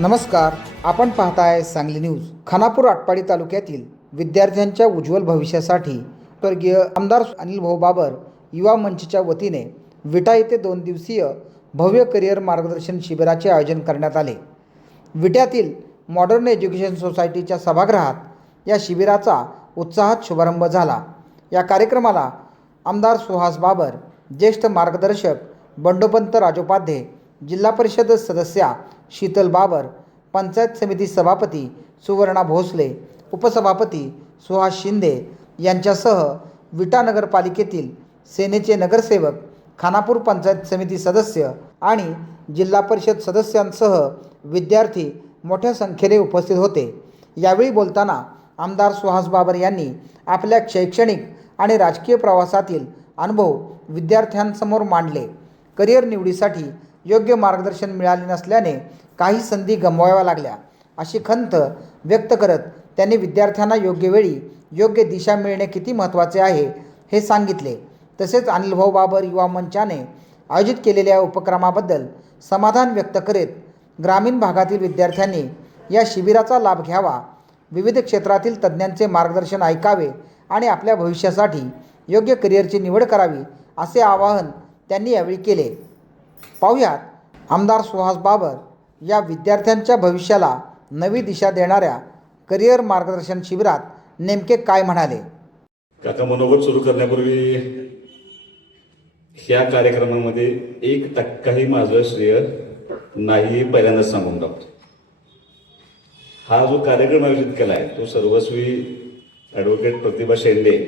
नमस्कार, आपण पाहताय सांगली न्यूज. खानापूर आटपाडी तालुक्यातील विद्यार्थ्यांच्या उज्ज्वल भविष्यासाठी स्वर्गीय आमदार अनिल भाऊ बाबर युवा मंचच्या वतीने विटा येथे 2 दिवसीय भव्य करिअर मार्गदर्शन शिबिराचे आयोजन करण्यात आले. विट्यातील मॉडर्न एज्युकेशन सोसायटीच्या सभागृहात या शिबिराचा उत्साहात शुभारंभ झाला. या कार्यक्रमाला आमदार सुहास बाबर, ज्येष्ठ मार्गदर्शक बंडोपंत राजोपाध्ये, जिल्हा परिषद सदस्या शीतल बाबर, पंचायत समिती सभापती सुवर्णा भोसले, उपसभापती सुहास शिंदे यांच्यासह विटा नगरपालिकेतील सेनेचे नगरसेवक, खानापूर पंचायत समिती सदस्य आणि जिल्हा परिषद सदस्यांसह विद्यार्थी मोठ्या संख्येने उपस्थित होते. यावेळी बोलताना आमदार सुहास बाबर यांनी आपल्या शैक्षणिक आणि राजकीय प्रवासातील अनुभव विद्यार्थ्यांसमोर मांडले. करिअर निवडीसाठी योग्य मार्गदर्शन मिळाले नसल्याने काही संधी गमवाव्या लागल्या अशी खंत व्यक्त करत त्यांनी विद्यार्थ्यांना योग्य वेळी योग्य दिशा मिळणे किती महत्त्वाचे आहे हे सांगितले. तसेच अनिल भाऊ बाबर युवा मंचाने आयोजित केलेल्या उपक्रमाबद्दल समाधान व्यक्त करीत ग्रामीण भागातील विद्यार्थ्यांनी या शिबिराचा लाभ घ्यावा, विविध क्षेत्रातील तज्ज्ञांचे मार्गदर्शन ऐकावे आणि आपल्या भविष्यासाठी योग्य करिअरची निवड करावी असे आवाहन त्यांनी यावेळी केले. पाहुयात आमदार सुहास बाबर या विद्यार्थ्यांच्या भविष्याला नवी दिशा देणाऱ्या करिअर मार्गदर्शन शिबिरात नेमके काय म्हणाले. काका, मनोगत सुरू करण्यापूर्वी ह्या कार्यक्रमामध्ये 1% माझं श्रेय नाही पहिल्यांदाच सांगून टाकतो. हा जो कार्यक्रम आयोजित केला आहे तो सर्वस्वी ॲडव्होकेट प्रतिभा शेंडे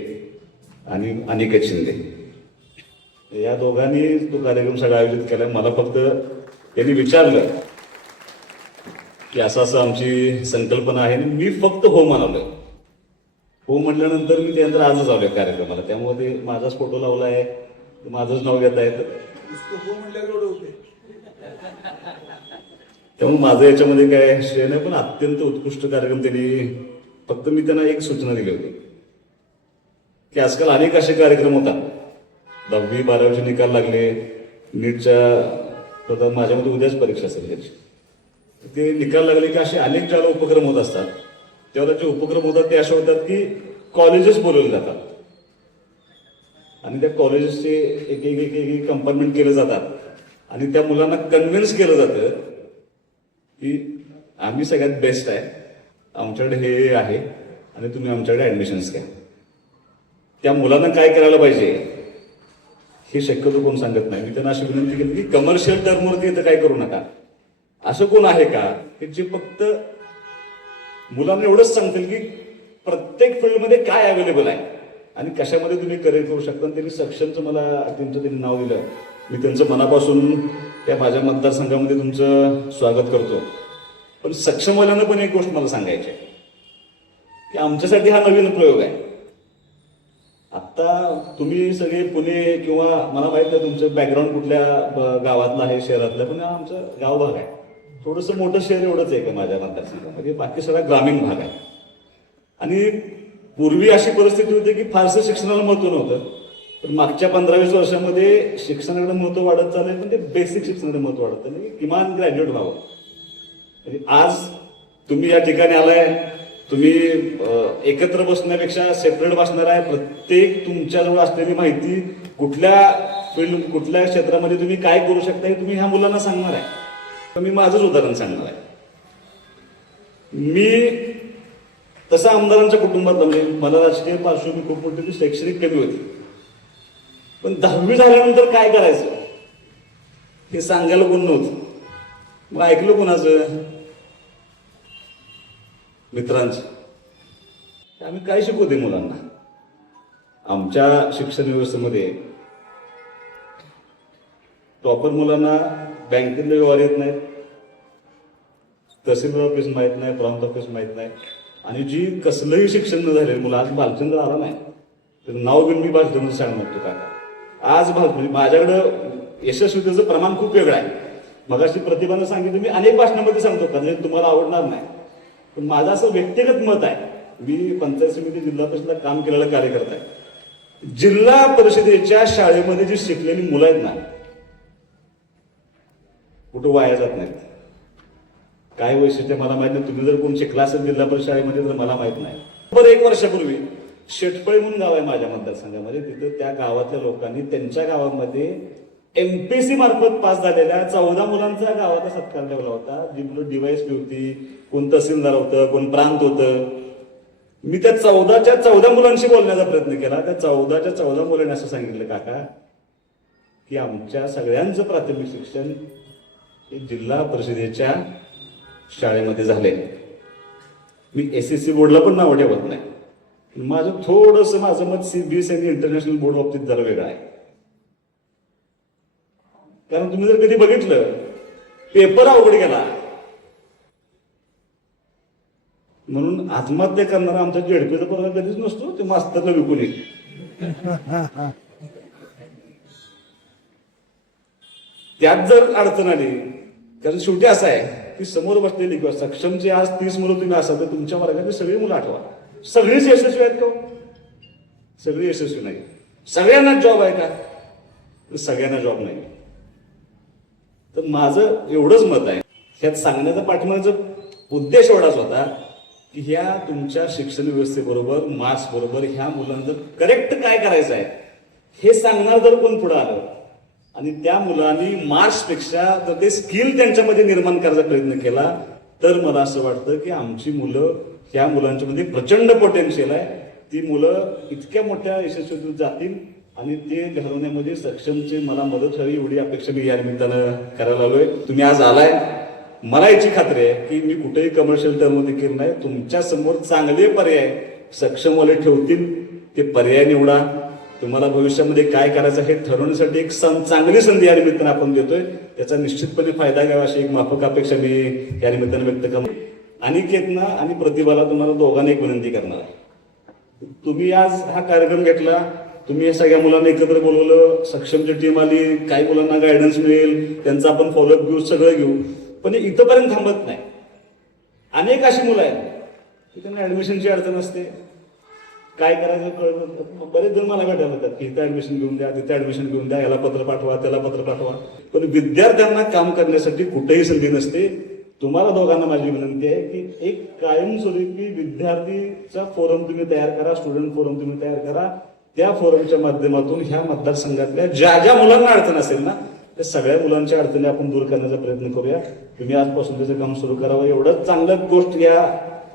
आणि अनिकेत शिंदे या दोघांनी तो कार्यक्रम सगळा आयोजित केला. मला फक्त त्यांनी विचारलं की असं आमची संकल्पना आहे, मी फक्त हो म्हणालोय. हो म्हटल्यानंतर मी त्यानंतर आजच आलोय कार्यक्रमाला, त्यामुळे ते माझाच फोटो लावला आहे, माझंच नाव घेत आहे. त्यामुळे माझं याच्यामध्ये काय श्रेय नाही, पण अत्यंत उत्कृष्ट कार्यक्रम त्यांनी. फक्त मी त्यांना एक सूचना दिली होती की आजकाल अनेक असे कार्यक्रम होतात. 10वी 12वीचे निकाल लागले, नीटच्या माझ्यामध्ये उद्याच परीक्षा असेल त्याची, ते निकाल लागले की असे अनेक ज्याला उपक्रम होत असतात. त्यावेळेला जे उपक्रम होतात ते असे होतात की कॉलेजेस बोलवले जातात आणि त्या कॉलेजेसचे एक एक एक एक कंपार्टमेंट केले जातात आणि त्या मुलांना कन्व्हिन्स केलं जातं की आम्ही सगळ्यात बेस्ट आहे, आमच्याकडे हे आहे आणि तुम्ही आमच्याकडे ॲडमिशन्स घ्या. त्या मुलांना काय करायला पाहिजे हे शक्यतो कोण सांगत नाही. मी त्यांना अशी विनंती केली की कमर्शियल टर्मवरती इथं काय करू नका. असं कोण आहे का की जे फक्त मुलांना एवढंच सांगतील की प्रत्येक फील्डमध्ये काय अवेलेबल आहे आणि कशामध्ये तुम्ही करिअर करू शकता. त्यांनी सक्षमचं मला त्यांनी नाव दिलं. मी त्यांचं मनापासून त्या माझ्या मतदारसंघामध्ये तुमचं स्वागत करतो. पण सक्षमवाल्यांना पण एक गोष्ट मला सांगायची आहे की आमच्यासाठी हा नवीन प्रयोग आहे. आत्ता तुम्ही सगळे पुणे किंवा मला माहित नाही तुमचं बॅकग्राऊंड कुठल्या गावातलं आहे, शहरातलं, पण आमचं गाव भाग आहे. थोडंसं मोठं शहर एवढंच आहे का माझ्या मतदारसंघामध्ये, बाकी सगळा ग्रामीण भाग आहे. आणि पूर्वी अशी परिस्थिती होती की फारसं शिक्षणाला महत्व नव्हतं, पण मागच्या 15-20 वर्षामध्ये शिक्षणाकडे महत्व वाढत चाललंय. पण ते बेसिक शिक्षणाकडे महत्व वाढत चाललंय, किमान ग्रॅज्युएट व्हावं. म्हणजे आज तुम्ही या ठिकाणी आलाय, तुम्ही एकत्र बसण्यापेक्षा सेपरेट बसणार आहे. प्रत्येक तुमच्याजवळ असलेली माहिती कुठल्या फील्ड कुठल्या क्षेत्रामध्ये तुम्ही काय करू शकता हे तुम्ही ह्या मुलांना सांगणार आहे. तर मी माझंच उदाहरण सांगणार आहे. मी तसं आमदारांच्या कुटुंबातला, म्हणजे मला राजकीय पार्श्वभूमी खूप मोठी होती, शैक्षणिक कमी होती, पण 10वी झाल्यानंतर काय करायचं हे सांगायला कोण नव्हतं. मग ऐकलं कोणाचं? मित्रांचं. आम्ही काय शिकवते मुलांना? आमच्या शिक्षण व्यवस्थेमध्ये प्रॉपर मुलांना बँकेतले व्यवहार येत नाहीत, तहसीलदार ऑफिस माहीत नाही, प्रांत ऑफिस माहीत नाही, आणि जी कसलंही शिक्षण न झालेली मुलं, आज भालचंद्र आला नाही तर नाव घेऊन मी भालचंद्र सांगणार तो काका. आज माझ्याकडं यशस्वीतेचं प्रमाण खूप वेगळं आहे. मगाशी प्रतिभानं सांगितलं, मी अनेक भाषणामध्ये सांगतो का म्हणजे तुम्हाला आवडणार नाही, पण माझं असं व्यक्तिगत मत आहे. मी पंचायत समिती जिल्हा परिषदेला काम केलेला कार्यकर्ता आहे. जिल्हा परिषदेच्या शाळेमध्ये जी शिकलेली मुलं आहेत ना, कुठं वाया जात नाहीत. काय वैशिष्ट्य मला माहित नाही. तुम्ही जर कोण शिकला असेल जिल्हा परिषद शाळेमध्ये तर मला माहित नाही. बरं, 1 वर्षापूर्वी शेटपळे म्हणून गाव आहे माझ्या मतदारसंघामध्ये. तिथं त्या गावातल्या लोकांनी त्यांच्या गावामध्ये एमपीएससी मार्फत पास झालेल्या 14 मुलांचा गावाचा सत्कार ठेवला होता. जी मुलं डीवायएसपी होती, कोण तहसीलदार होतं, कोण प्रांत होतं. मी त्या 14च्या 14 मुलांशी बोलण्याचा प्रयत्न केला. त्या 14च्या 14 मुलांनी असं सांगितलं, काका, की आमच्या सगळ्यांचं प्राथमिक शिक्षण हे जिल्हा परिषदेच्या शाळेमध्ये झाले. मी एसएससी बोर्डला पण नाव ठेवत नाही. माझं मत सीबीएसई इंटरनॅशनल बोर्ड बाबतीत जरा वेगळं आहे. कारण तुम्ही जर कधी बघितलं, पेपर अवघड गेला म्हणून आत्महत्या करणारा आमचा जेडपीचा पोरगा कधीच नसतो. ते मास्तरला विकून येईल. त्यात जर अडचण आली, कारण शेवटी असं आहे की समोर बसलेली किंवा सक्षमची आज 30 मुलं तुम्ही असाल तर तुमच्या वर्गातली सगळी मुलं आठवा. सगळीच यशस्वी आहेत का? सगळी यशस्वी नाही. सगळ्यांना जॉब आहे का? तर सगळ्यांना जॉब नाही. तर माझं एवढंच मत आहे, ह्यात सांगण्याचा पाठिंबाचा उद्देश एवढाच होता की ह्या तुमच्या शिक्षण व्यवस्थेबरोबर, मार्क्स बरोबर ह्या मुलांचं करेक्ट काय करायचं आहे हे सांगणार जर कोण पुढे आलं आणि त्या मुलांनी मार्क्सपेक्षा जर ते स्किल त्यांच्यामध्ये निर्माण करायचा प्रयत्न केला, तर मला असं वाटतं की आमची मुलं, ह्या मुलांच्या मध्ये प्रचंड पोटेन्शियल आहे. ती मुलं इतक्या मोठ्या यशस्वीत जातील आणि ते घडवण्यामध्ये सक्षमची मला मदत हवी, एवढी अपेक्षा मी या निमित्तानं करायला आलोय. तुम्ही आज आलाय, मला याची खात्री आहे की मी कुठेही कमर्शियल टर्ममध्ये केलं नाही. तुमच्या समोर चांगले पर्याय सक्षमवाले ठेवतील, ते पर्याय निवडा. तुम्हाला भविष्यामध्ये काय करायचं हे ठरवण्यासाठी एक चांगली संधी या निमित्तानं आपण देतोय. त्याचा निश्चितपणे फायदा घ्यावा अशी एक माफक अपेक्षा मी या निमित्तानं व्यक्त करतो. अनिकेतना आणि प्रतिभाला तुम्हाला दोघांना एक विनंती करणार आहे. तुम्ही आज हा कार्यक्रम घेतला, तुम्ही या सगळ्या मुलांना एकत्र बोलवलं, सक्षमची टीम आली, काही मुलांना गायडन्स मिळेल, त्यांचा आपण फॉलोअप घेऊ, सगळं घेऊ. पण इथंपर्यंत थांबत नाही. अनेक अशी मुलं आहेत की त्यांना ऍडमिशनची अडचण असते, काय करायचं कळत. बरेच जण मला भेटायला येतात की इथं ऍडमिशन घेऊन द्या, तिथे ऍडमिशन घेऊन द्या, याला पत्र पाठवा, त्याला पत्र पाठवा. पण विद्यार्थ्यांना काम करण्यासाठी कुठेही संधी नसते. तुम्हाला दोघांना माझी विनंती आहे की एक कायमस्वरूपी विद्यार्थीचा फोरम तुम्ही तयार करा, स्टुडंट फोरम तुम्ही तयार करा. त्या फोरमच्या माध्यमातून ह्या मतदारसंघातल्या ज्या ज्या मुलांना अडचण असेल ना, त्या सगळ्या मुलांच्या अडचणी आपण दूर करण्याचा प्रयत्न करूया. तुम्ही आजपासून त्याचं काम सुरू करावं. एवढंच चांगलं गोष्ट या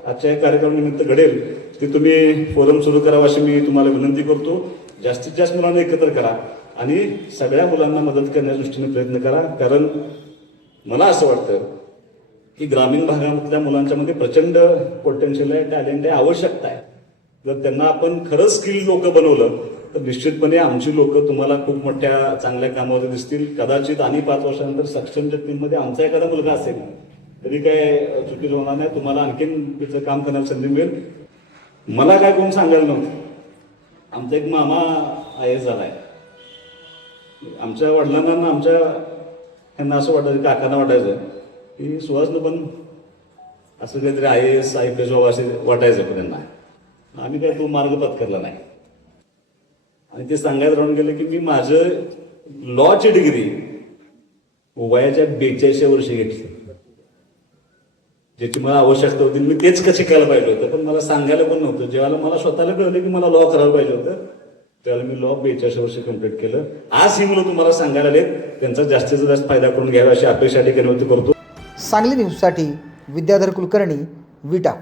आजच्या कार्यक्रमानिमित्त घडेल ती तुम्ही फोरम सुरू करावं अशी मी तुम्हाला विनंती करतो. जास्तीत जास्त मुलांना एकत्र करा आणि सगळ्या मुलांना मदत करण्याच्या दृष्टीने प्रयत्न करा. कारण मला असं वाटतं की ग्रामीण भागामधल्या मुलांच्या मध्ये प्रचंड पोटेन्शियल आहे, टॅलेंट आहे, आवश्यकता आहे. जर त्यांना आपण खरंच स्किल लोक बनवलं तर निश्चितपणे आमची लोक तुम्हाला खूप मोठ्या चांगल्या कामामध्ये दिसतील. कदाचित आणि 5 वर्षानंतर सक्षमच्या टीममध्ये आमचा एखादा मुलगा असेल तरी काय चुकीचं होणार नाही. तुम्हाला आणखीन त्याचं काम करण्याची संधी मिळेल. मला काय कोण सांगायला नव्हतं. आमचा एक मामा IAS झालाय. आमच्या वडिलांना, आमच्या यांना असं वाटायचं, काकांना वाटायचं की सुहासनं पण असं काहीतरी IAS IPS व्हावं असे वाटायचं. पण त्यांना आम्ही काय तो मार्ग पत्करला नाही. आणि ते सांगायला राहून गेलं की मी माझं लॉची डिग्री वयाच्या 42व्या वर्षी घेतली. ज्याची मला आवश्यकता होती मी तेच का शिकायला पाहिजे होतं, पण मला सांगायला पण नव्हतं. जेव्हा मला स्वतःला कळलं की मला लॉ करायला पाहिजे होतं त्यावेळेला मी लॉ 42व्या वर्षी कम्प्लीट केलं. आज ही मुलं तुम्हाला सांगायला आलेत, त्यांचा जास्तीत जास्त फायदा करून घ्यावा अशी अपेक्षा ठिकाणी करतो. सांगली न्यूजसाठी विद्याधर कुलकर्णी, विटा.